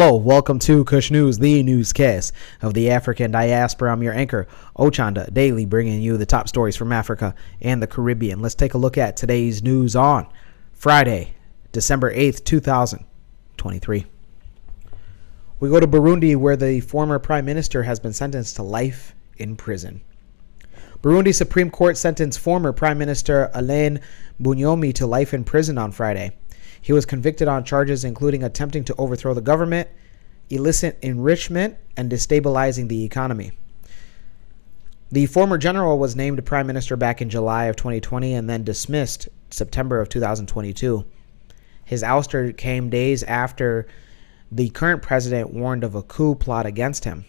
Hello, welcome to Kush News, the newscast of the African diaspora. I'm your anchor, Ochanda, daily bringing you the top stories from Africa and the Caribbean. Let's take a look at today's news on Friday, December 8th, 2023. We go to Burundi, where the former prime minister has been sentenced to life in prison. Burundi Supreme Court sentenced former Prime Minister Alain Bunyoni to life in prison on Friday. He was convicted on charges including attempting to overthrow the government, illicit enrichment, and destabilizing the economy. The former general was named prime minister back in July of 2020 and then dismissed September of 2022. His ouster came days after the current president warned of a coup plot against him.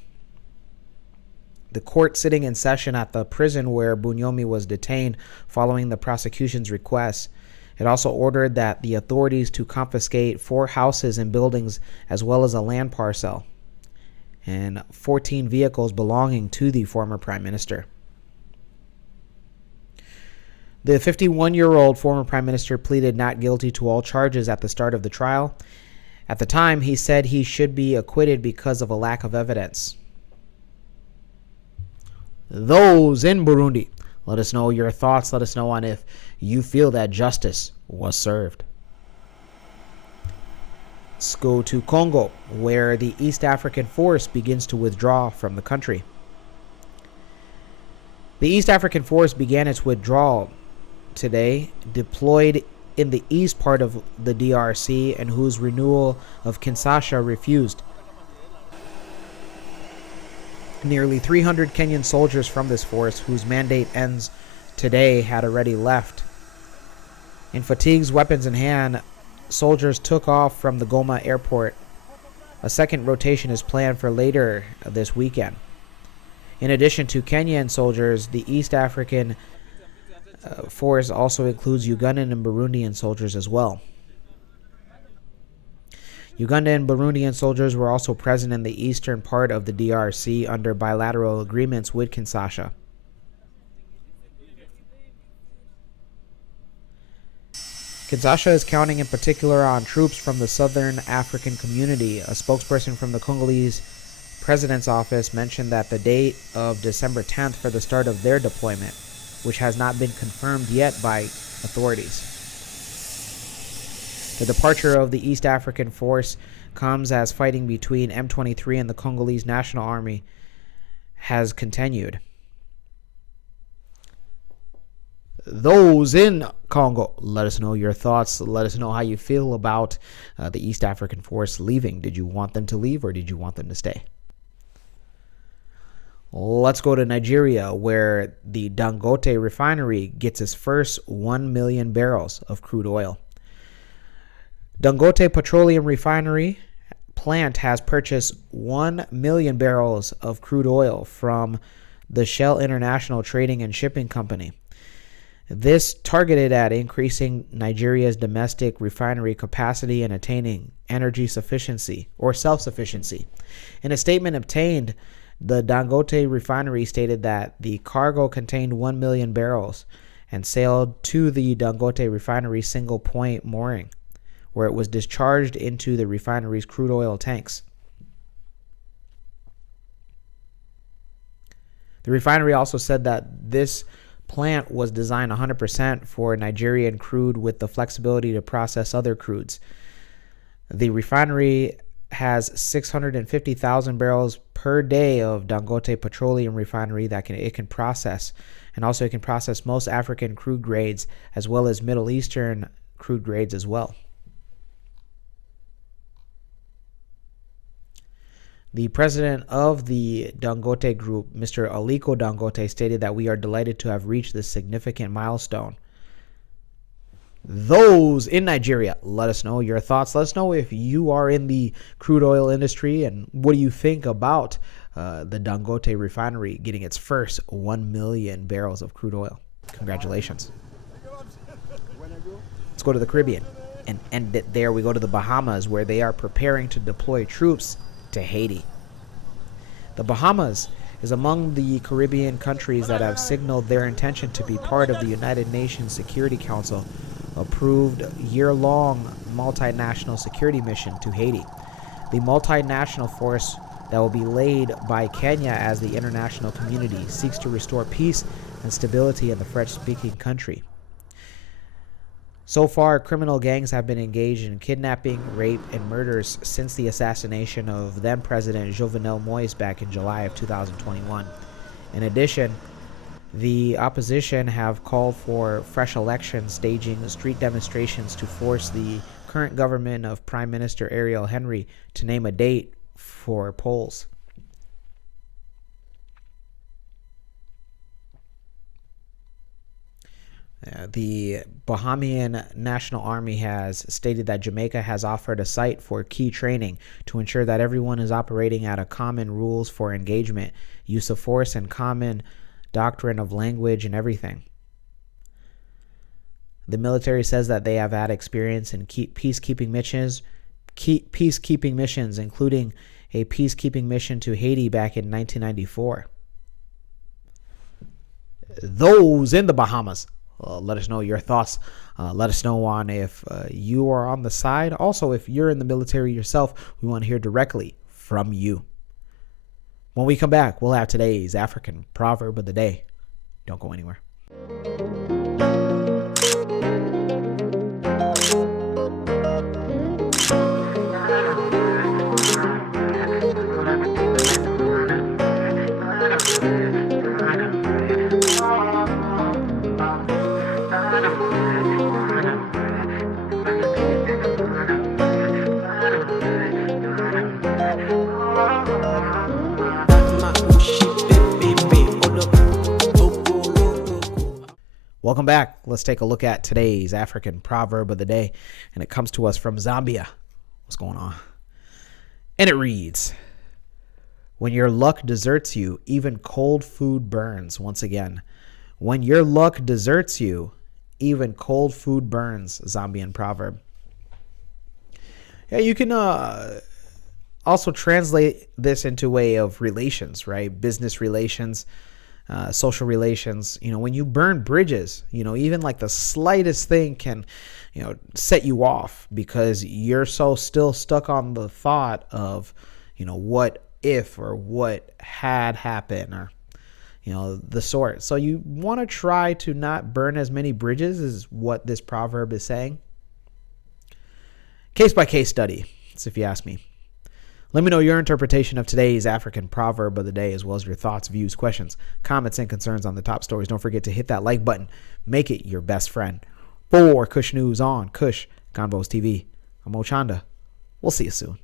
The court sitting in session at the prison where Bunyoni was detained following the prosecution's request. It also ordered that the authorities to confiscate 4 houses and buildings as well as a land parcel and 14 vehicles belonging to the former prime minister. The 51-year-old former prime minister pleaded not guilty to all charges at the start of the trial. At the time, he said he should be acquitted because of a lack of evidence. Those in Burundi, let us know your thoughts. Let us know on if you feel that justice was served. Let's go to Congo, where the East African force begins to withdraw from the country. The East African force began its withdrawal today, deployed in the east part of the DRC and whose renewal of Kinshasa refused. Nearly 300 Kenyan soldiers from this force, whose mandate ends today, had already left. In fatigues, weapons in hand, soldiers took off from the Goma airport. A second rotation is planned for later this weekend. In addition to Kenyan soldiers, the East African force also includes Ugandan and Burundian soldiers as well. Uganda and Burundian soldiers were also present in the eastern part of the DRC under bilateral agreements with Kinshasa. Kinshasa is counting in particular on troops from the Southern African community. A spokesperson from the Congolese president's office mentioned that the date of December 10th for the start of their deployment, which has not been confirmed yet by authorities. The departure of the East African force comes as fighting between M23 and the Congolese National Army has continued. Those in Congo, let us know your thoughts. Let us know how you feel about the East African force leaving. Did you want them to leave or did you want them to stay? Let's go to Nigeria, where the Dangote refinery gets its first 1 million barrels of crude oil. Dangote Petroleum Refinery plant has purchased 1 million barrels of crude oil from the Shell International Trading and Shipping Company. This targeted at increasing Nigeria's domestic refinery capacity and attaining energy sufficiency or self-sufficiency. In a statement obtained, the Dangote refinery stated that the cargo contained 1 million barrels and sailed to the Dangote refinery single point mooring, where it was discharged into the refinery's crude oil tanks. The refinery also said that this plant was designed 100% for Nigerian crude with the flexibility to process other crudes. The refinery has 650,000 barrels per day of Dangote Petroleum Refinery that it can process, and also it can process most African crude grades as well as Middle Eastern crude grades as well. The president of the Dangote Group, Mr. Aliko Dangote, stated that we are delighted to have reached this significant milestone. Those in Nigeria, let us know your thoughts. Let us know if you are in the crude oil industry and what do you think about the Dangote refinery getting its first 1 million barrels of crude oil. Congratulations. Let's go to the Caribbean and end it there. We go to the Bahamas, where they are preparing to deploy troops to Haiti. The Bahamas is among the Caribbean countries that have signaled their intention to be part of the United Nations Security Council approved year-long multinational security mission to Haiti. The multinational force that will be led by Kenya as the international community seeks to restore peace and stability in the French-speaking country. So far, criminal gangs have been engaged in kidnapping, rape, and murders since the assassination of then-President Jovenel Moïse back in July of 2021. In addition, the opposition have called for fresh elections, staging street demonstrations to force the current government of Prime Minister Ariel Henry to name a date for polls. The Bahamian National Army has stated that Jamaica has offered a site for key training to ensure that everyone is operating at a common rules for engagement, use of force, and common doctrine of language and everything. The military says that they have had experience in peacekeeping missions, including a peacekeeping mission to Haiti back in 1994. Those in the Bahamas. Let us know your thoughts. Let us know on if you are on the side. Also, if you're in the military yourself, we want to hear directly from you. When we come back, we'll have today's African proverb of the day. Don't go anywhere. Welcome back. Let's take a look at today's African proverb of the day, and it comes to us from Zambia. What's going on? And it reads, when your luck deserts you, even cold food burns. Once again, when your luck deserts you, even cold food burns. Zambian proverb. Yeah, you can also translate this into a way of relations, right? Business relations, social relations. When you burn bridges, even like the slightest thing can, set you off because you're so still stuck on the thought of, what if or what had happened or, the sort. So you want to try to not burn as many bridges is what this proverb is saying. Case by case study, if you ask me. Let me know your interpretation of today's African proverb of the day, as well as your thoughts, views, questions, comments, and concerns on the top stories. Don't forget to hit that like button. Make it your best friend. For Kush News on Kush Convos TV, I'm Ochanda. We'll see you soon.